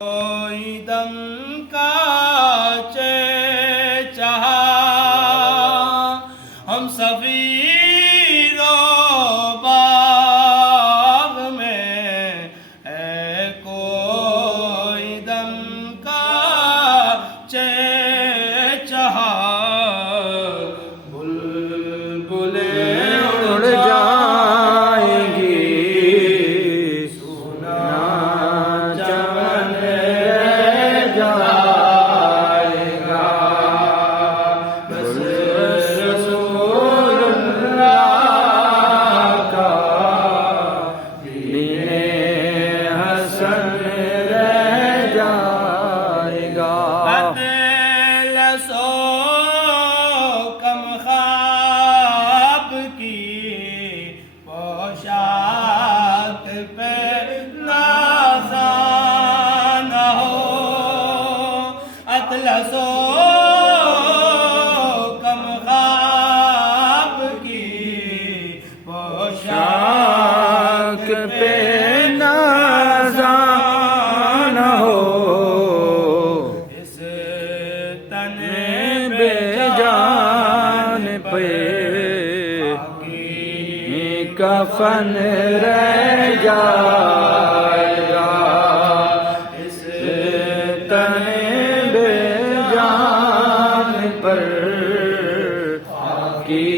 कोई दम का चाहा हम सफीरो बाग में है कोई दम का चाहा बुलबुले उड़ जाएंगी सुना चमन रह जाएगा बस रसूलुल्लाह का दीने हसन रह जाएगा। अतलसो कम ख्वाब की पोशाक पे नाज़ा न हो। अतलसो कम ख्वाब की पोशाक शाक पे नाज़ा न हो इस तन बेजान पे कफन रह जाएगा। इस तन बेजान पर की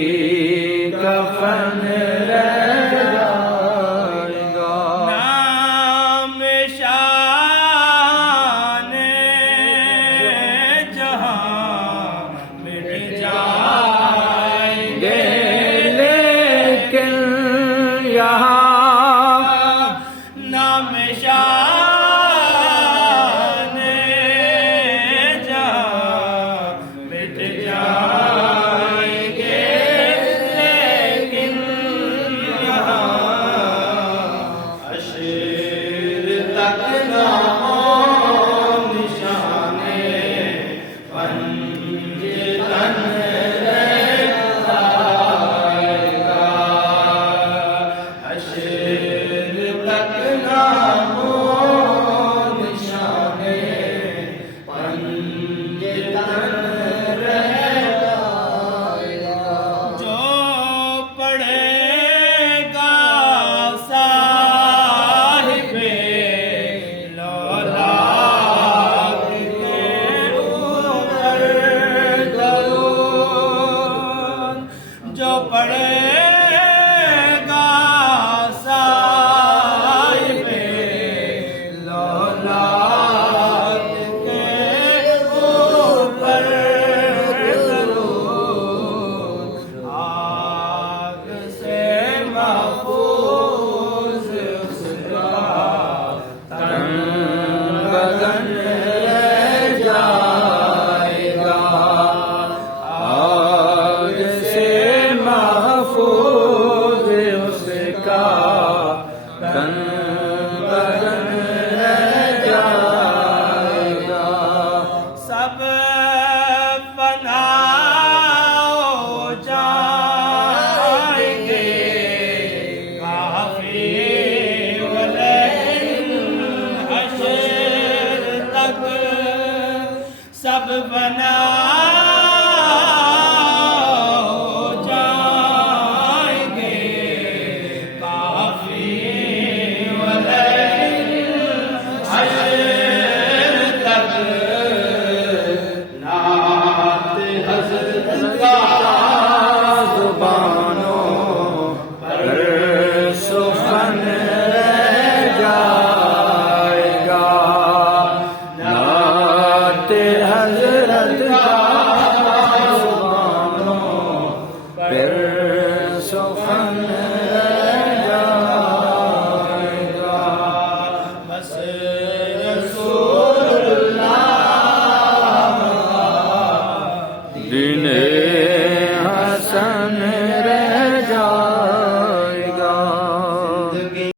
कफन रह जाएगा। नाम शाने जहां मिट जाएंगे लेकिन यहाँ नाम शाने जहां मिट जाएंगे लेकिन यहाँ अशीर तक नाम निशाने पंजतन रहता रहेगा। अशीर तक नाम निशाने पंजतन रहता रहेगा। जो पढ़ेगा साहिबे लौलाद के ऊपर दरूद, जो पढ़ेगा साहिबे लौलाद के ऊपर दरूद, आग से महफूज उसका तन बदन रह जाएगा। आग से महफूज उसका तन बदन रह जाएगा। सब फना हो जाएंगे काफी वलेकिन हश्र तक सब फना